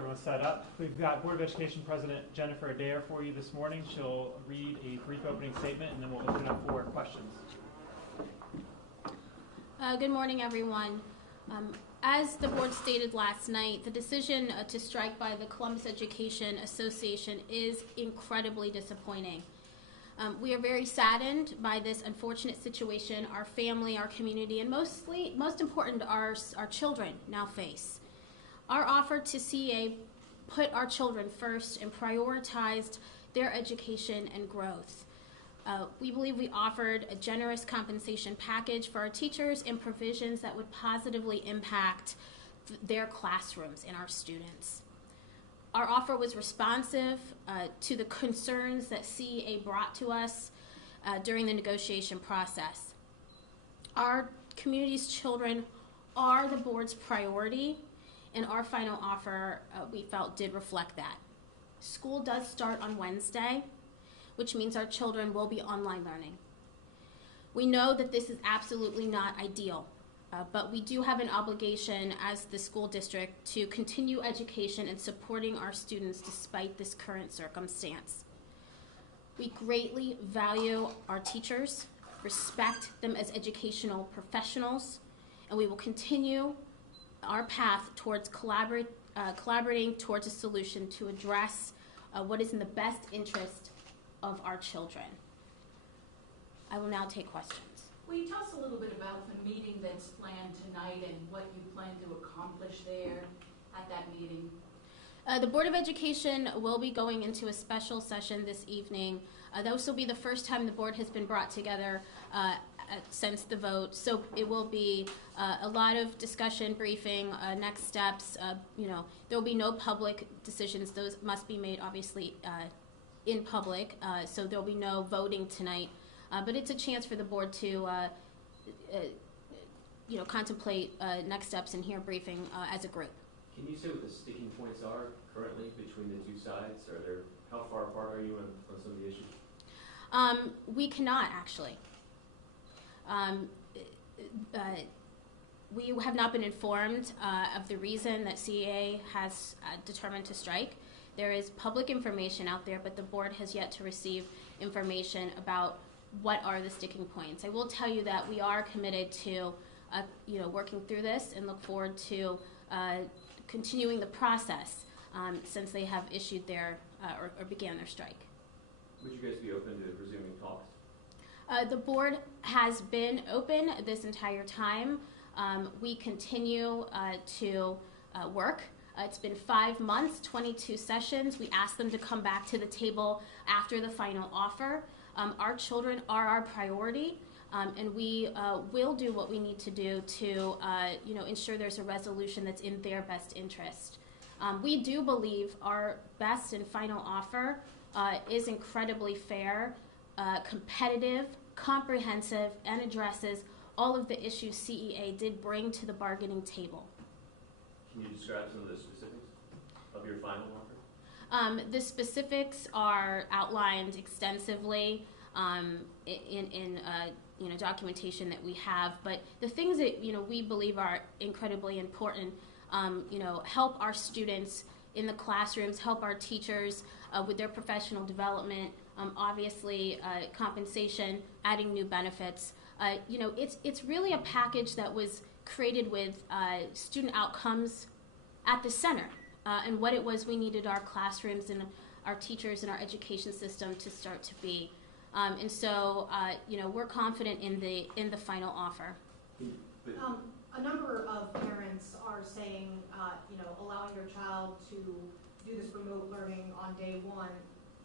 everyone's set up. We've got Board of Education President Jennifer Adair for you this morning. She'll read a brief opening statement and then we'll open up for questions. Good morning, everyone. As the board stated last night, the decision to strike by the Columbus Education Association is incredibly disappointing. We are very saddened by this unfortunate situation our family, our community, and most important, our children now face. Our offer to CEA put our children first and prioritized their education and growth. We believe we offered a generous compensation package for our teachers and provisions that would positively impact their classrooms and our students. Our offer was responsive to the concerns that CEA brought to us during the negotiation process. Our community's children are the board's priority, and our final offer, we felt, did reflect that. School does start on Wednesday, which means our children will be online learning. We know that this is absolutely not ideal, but we do have an obligation as the school district to continue education and supporting our students despite this current circumstance. We greatly value our teachers, respect them as educational professionals, and we will continue our path towards collaborating towards a solution to address what is in the best interest of our children. I will now take questions. Will you tell us a little bit about the meeting that's planned tonight and what you plan to accomplish there at that meeting? The Board of Education will be going into a special session this evening. This will be the first time the board has been brought together since the vote, so it will be a lot of discussion, briefing, next steps. There will be no public decisions. Those must be made, obviously, in public, so there will be no voting tonight. But it's a chance for the board to contemplate next steps and hear a briefing as a group. Can you say what the sticking points are currently between the two sides? How far apart are you on some of the issues? We cannot, actually. We have not been informed of the reason that CEA has determined to strike. There is public information out there, but the board has yet to receive information about what are the sticking points. I will tell you that we are committed to working through this and look forward to continuing the process since they have issued their or began their strike. Would you guys be open to resuming talks? The board has been open this entire time. We continue to work. It's been 5 months, 22 sessions. We asked them to come back to the table after the final offer. Our children are our priority, and we will do what we need to do to ensure there's a resolution that's in their best interest. We do believe our best and final offer is incredibly fair, competitive, comprehensive, and addresses all of the issues CEA did bring to the bargaining table. Can you describe some of the specifics of your final offer? The specifics are outlined extensively in documentation that we have, but the things that we believe are incredibly important, help our students in the classrooms, help our teachers with their professional development, obviously compensation, adding new benefits. It's really a package that was created with student outcomes at the center, and what it was we needed our classrooms and our teachers and our education system to start to be. And so, we're confident in the final offer. A number of parents are saying, allowing their child to do this remote learning on day one,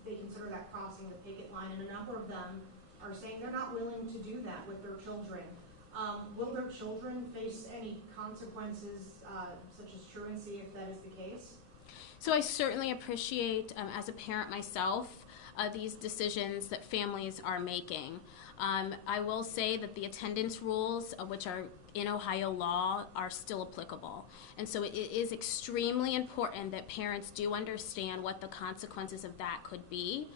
they consider that crossing the picket line, and a number of them are saying they're not willing to do that with their children. Will their children face any consequences, such as truancy, if that is the case? So I certainly appreciate, as a parent myself, these decisions that families are making. I will say that the attendance rules, which are in Ohio law, are still applicable. And so it is extremely important that parents do understand what the consequences of that could be.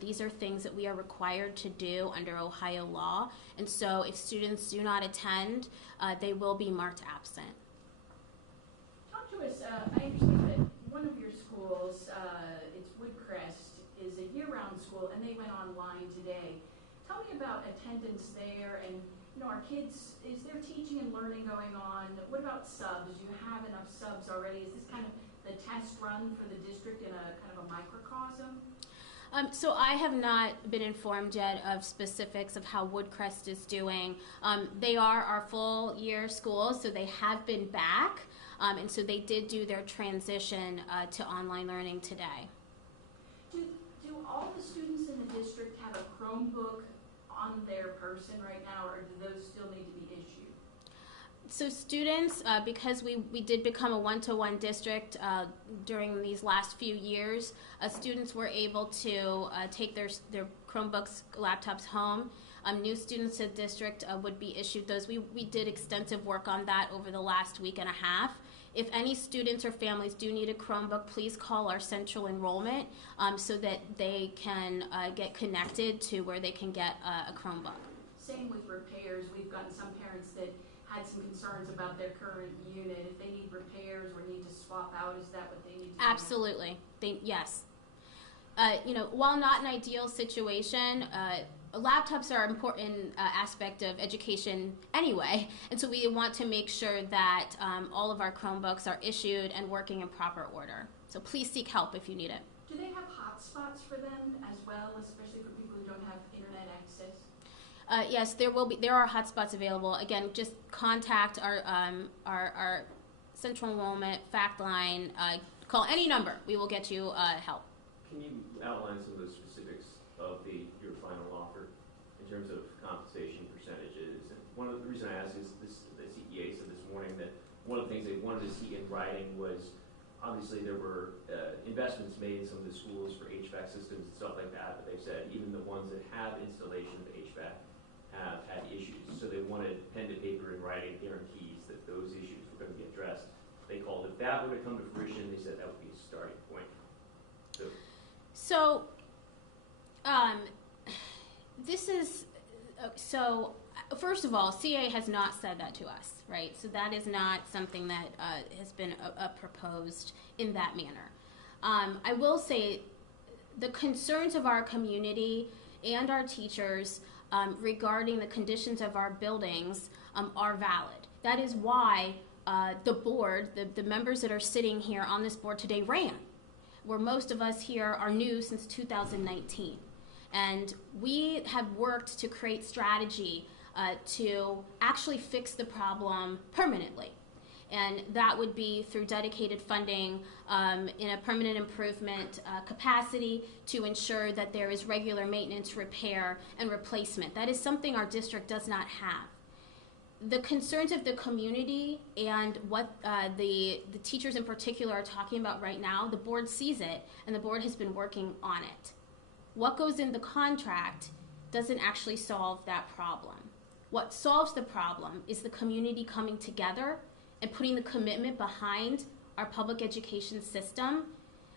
These are things that we are required to do under Ohio law. And so if students do not attend, they will be marked absent. Talk to us, I understand that one of your online today. Tell me about attendance there, and are kids, is there teaching and learning going on? What about subs? Do you have enough subs already? Is this kind of the test run for the district in a kind of a microcosm? So I have not been informed yet of specifics of how Woodcrest is doing. They are our full year school, so they have been back, and so they did do their transition to online learning today. Do all the students in the district have a Chromebook on their person right now, or do those still need to be issued? So students, because we did become a one-to-one district during these last few years, students were able to take their Chromebooks, laptops home. New students to the district would be issued those. We did extensive work on that over the last week and a half. If any students or families do need a Chromebook, please call our central enrollment so that they can get connected to where they can get a Chromebook. Same with repairs. We've gotten some parents that had some concerns about their current unit. If they need repairs or need to swap out, is that what they need to do? Absolutely. Yes. While not an ideal situation, laptops are an important aspect of education anyway, and so we want to make sure that all of our Chromebooks are issued and working in proper order. So please seek help if you need it. Do they have hotspots for them as well, especially for people who don't have internet access? Yes, there are hotspots available. Again, just contact our central enrollment fact line. Call any number. We will get you help. Can you outline some of the specifics of your final offer in terms of compensation percentages? And one of the reasons I ask is the CEA said this morning that one of the things they wanted to see in writing was obviously there were investments made in some of the schools for HVAC systems and stuff like that, but they said even the ones that have installation of HVAC have had issues. So they wanted pen to paper in writing guarantees that those issues were going to be addressed. They called, if that were to come to fruition, they said that would be a starting point. So, this is, first of all, CA has not said that to us, right? So that is not something that has been proposed in that manner. I will say the concerns of our community and our teachers regarding the conditions of our buildings are valid. That is why the board, the members that are sitting here on this board today ran, where most of us here are new since 2019. And we have worked to create strategy to actually fix the problem permanently. And that would be through dedicated funding in a permanent improvement capacity to ensure that there is regular maintenance, repair, and replacement. That is something our district does not have. The concerns of the community and what the teachers in particular are talking about right now, the board sees it, and the board has been working on it. What goes in the contract doesn't actually solve that problem. What solves the problem is the community coming together and putting the commitment behind our public education system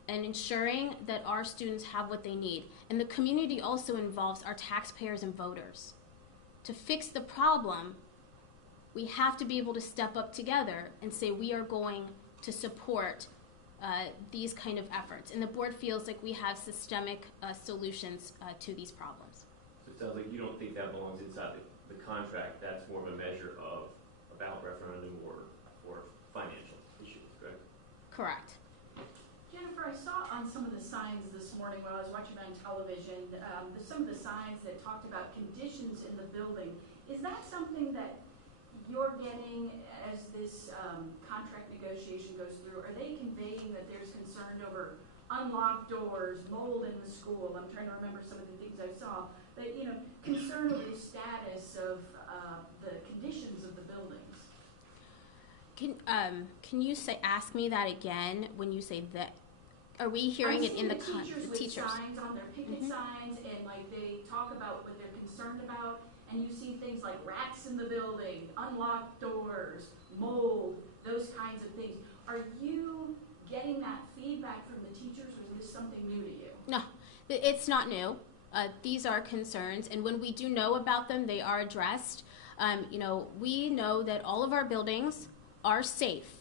and ensuring that our students have what they need. And the community also involves our taxpayers and voters. To fix the problem, we have to be able to step up together and say we are going to support these kind of efforts. And the board feels like we have systemic solutions to these problems. So it sounds like you don't think that belongs inside the contract. That's more of a measure of a ballot referendum or financial issues, correct? Correct. Jennifer, I saw on some of the signs this morning when I was watching on television, some of the signs that talked about conditions in the building. Is that something that you're getting as this contract negotiation goes through? Are they conveying that there's concern over unlocked doors, mold in the school? I'm trying to remember some of the things I saw. But, concern over the status of the conditions of the buildings. Can you ask me that again when you say that? Are we hearing it in the teachers with teachers? Signs on their picket signs, and they talk about what they're concerned about, and you see things like rats in the building, unlocked doors, mold, those kinds of things. Are you getting that feedback from the teachers, or is this something new to you? No, it's not new. These are concerns, and when we do know about them, they are addressed. We know that all of our buildings are safe.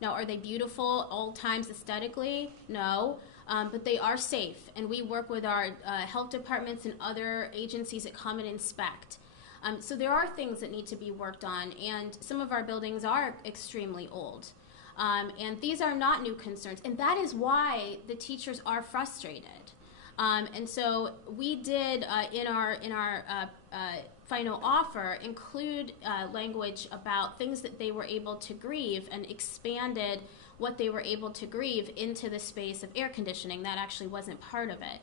Now, are they beautiful all times aesthetically? No. but they are safe, and we work with our health departments and other agencies that come and inspect. So there are things that need to be worked on, and some of our buildings are extremely old. And these are not new concerns, and that is why the teachers are frustrated. And so we did, in our final offer, include language about things that they were able to grieve, and expanded what they were able to grieve into the space of air conditioning. That actually wasn't part of it.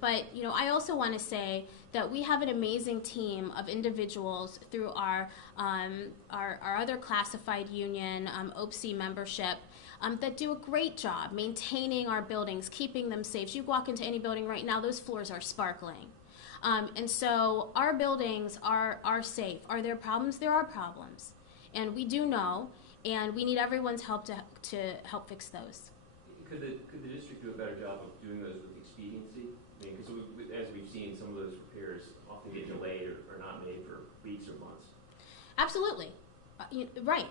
But I also want to say that we have an amazing team of individuals through our other classified union, OPSI membership, that do a great job maintaining our buildings, keeping them safe. You walk into any building right now, those floors are sparkling. And so our buildings are safe. Are there problems? There are problems. And we do know, and we need everyone's help to help fix those. Could the district do a better job of doing those with expediency? I mean, because as we've seen, some of those repairs often get delayed or not made for weeks or months. Absolutely. Right.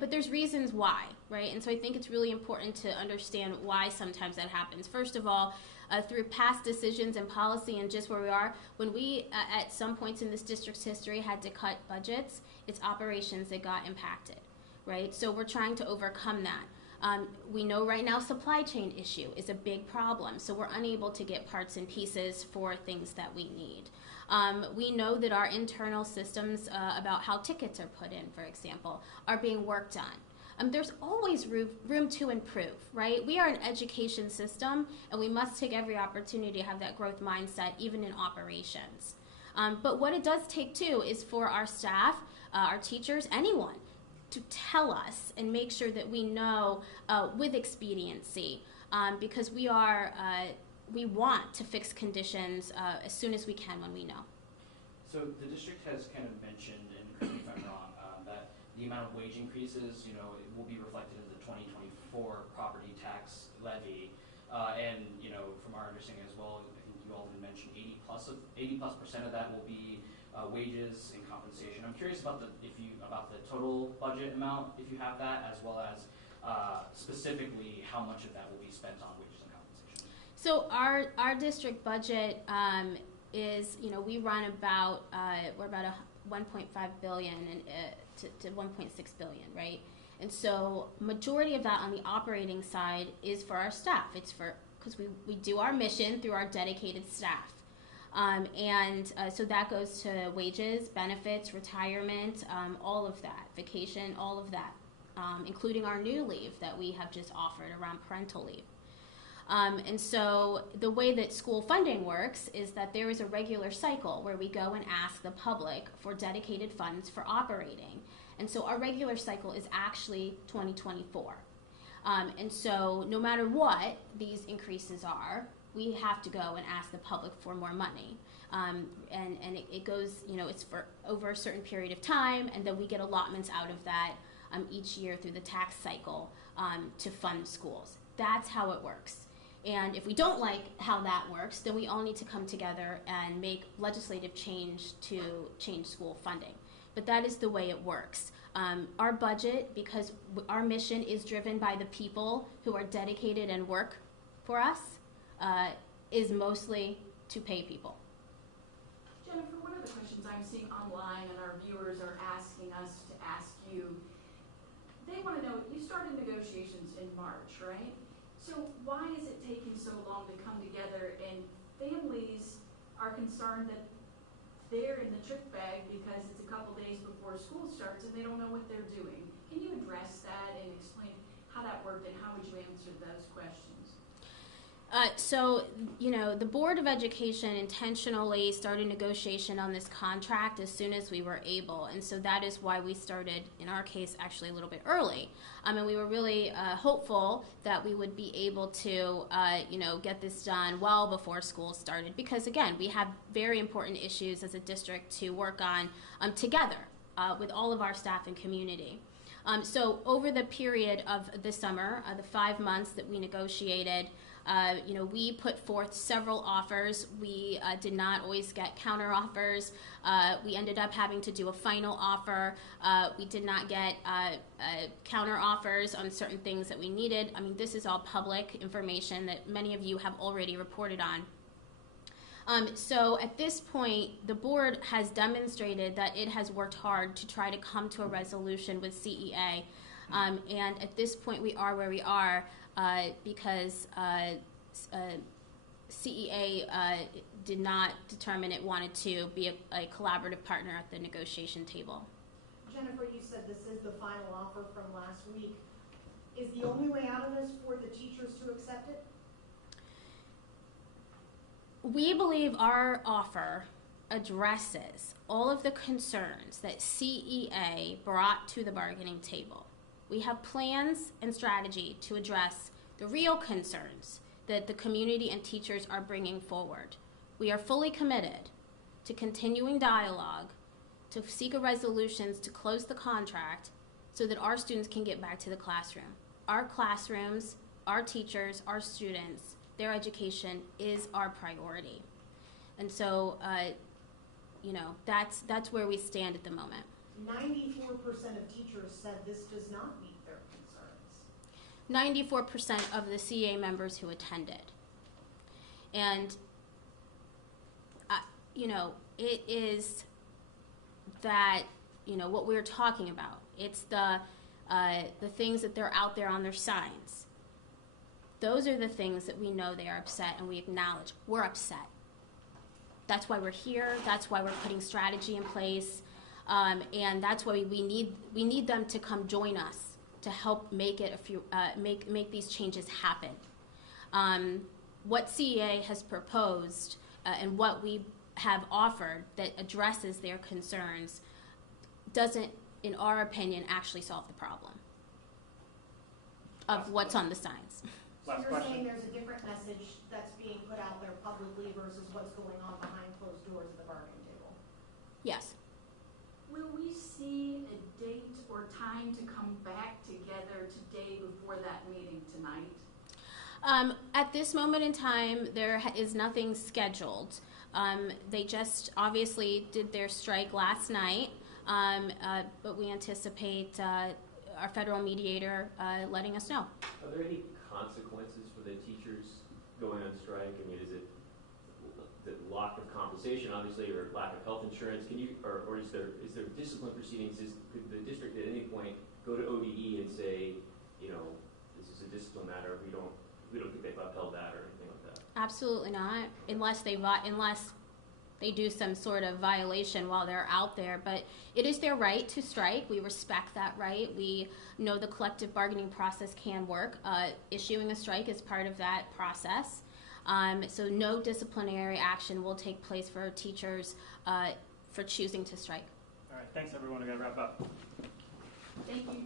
But there's reasons why, right? And so I think it's really important to understand why sometimes that happens. First of all, through past decisions and policy and just where we are, when we, at some points in this district's history, had to cut budgets, it's operations that got impacted, right? So we're trying to overcome that. We know right now supply chain issue is a big problem, so we're unable to get parts and pieces for things that we need. We know that our internal systems about how tickets are put in, for example, are being worked on. There's always room to improve, right? We are an education system, and we must take every opportunity to have that growth mindset, even in operations. But what it does take, too, is for our staff, our teachers, anyone, to tell us and make sure that we know with expediency, because we want to fix conditions as soon as we can when we know. So the district has kind of mentioned, and correct me if I'm wrong, that the amount of wage increases, it will be reflected in the 2024 property tax levy, and from our understanding as well, I think you all had mentioned 80+% of that will be wages and compensation. I'm curious about the total budget amount, if you have that, as well as specifically how much of that will be spent on wages and compensation. So our district budget is, we run about we're about 1.5 billion to 1.6 billion, right? And so majority of that on the operating side is for our staff. It's because we do our mission through our dedicated staff. So that goes to wages, benefits, retirement, all of that, vacation, all of that, including our new leave that we have just offered around parental leave. And so the way that school funding works is that there is a regular cycle where we go and ask the public for dedicated funds for operating. And so our regular cycle is actually 2024. And so no matter what these increases are, we have to go and ask the public for more money. And it goes, it's for over a certain period of time, and then we get allotments out of that each year through the tax cycle to fund schools. That's how it works. And if we don't like how that works, then we all need to come together and make legislative change to change school funding. But that is the way it works. Our budget, because our mission is driven by the people who are dedicated and work for us, is mostly to pay people. Jennifer, one of the questions I'm seeing online and our viewers are asking us to ask you, they want to know, you started negotiations in March, right? So why is it taking so long to come together, and families are concerned that they're in the trick bag because it's a couple days before school starts and they don't know what they're doing? Can you address that and explain how that worked, and how would you answer those questions? So, the Board of Education intentionally started negotiation on this contract as soon as we were able, and so that is why we started, in our case, actually a little bit early. And we were really hopeful that we would be able to, get this done well before school started, because, again, we have very important issues as a district to work on together with all of our staff and community. So over the period of the summer, the 5 months that we negotiated, We put forth several offers. We did not always get counter offers. We ended up having to do a final offer. We did not get counter offers on certain things that we needed. I mean, this is all public information that many of you have already reported on. So at this point, the board has demonstrated that it has worked hard to try to come to a resolution with CEA. And at this point, we are where we are because CEA did not determine it wanted to be a collaborative partner at the negotiation table. Jennifer, you said this is the final offer from last week. Is the only way out of this for the teachers to accept it? We believe our offer addresses all of the concerns that CEA brought to the bargaining table. We have plans and strategy to address the real concerns that the community and teachers are bringing forward. We are fully committed to continuing dialogue, to seek a resolutions to close the contract so that our students can get back to the classroom. Our classrooms, our teachers, our students, their education is our priority. And so, that's where we stand at the moment. 94% of teachers said this does not meet their concerns. 94% of the CEA members who attended. And, it is that, what we're talking about. It's the things that they're out there on their signs. Those are the things that we know they are upset, and we acknowledge we're upset. That's why we're here. That's why we're putting strategy in place, and that's why we need them to come join us to help make it make these changes happen. What CEA has proposed and what we have offered that addresses their concerns doesn't, in our opinion, actually solve the problem of what's on the signs. So Last you're question. saying there's a different message that's being put out there publicly versus what's going on behind closed doors at the bargaining table? Yes. Will we see a date or time to come back together today before that meeting tonight? At this moment in time, there is nothing scheduled. They just obviously did their strike last night, but we anticipate our federal mediator letting us know. Are there any consequences for the teachers going on strike? I mean, is it the lack of compensation, obviously, or lack of health insurance? Can you, or is there discipline proceedings? Could the district at any point go to ODE and say, this is a discipline matter, we don't think they've upheld that or anything like that? Absolutely not, unless they do some sort of violation while they're out there. But it is their right to strike. We respect that right. We know the collective bargaining process can work. Issuing a strike is part of that process. So no disciplinary action will take place for teachers for choosing to strike. All right, thanks everyone. I gotta wrap up. Thank you.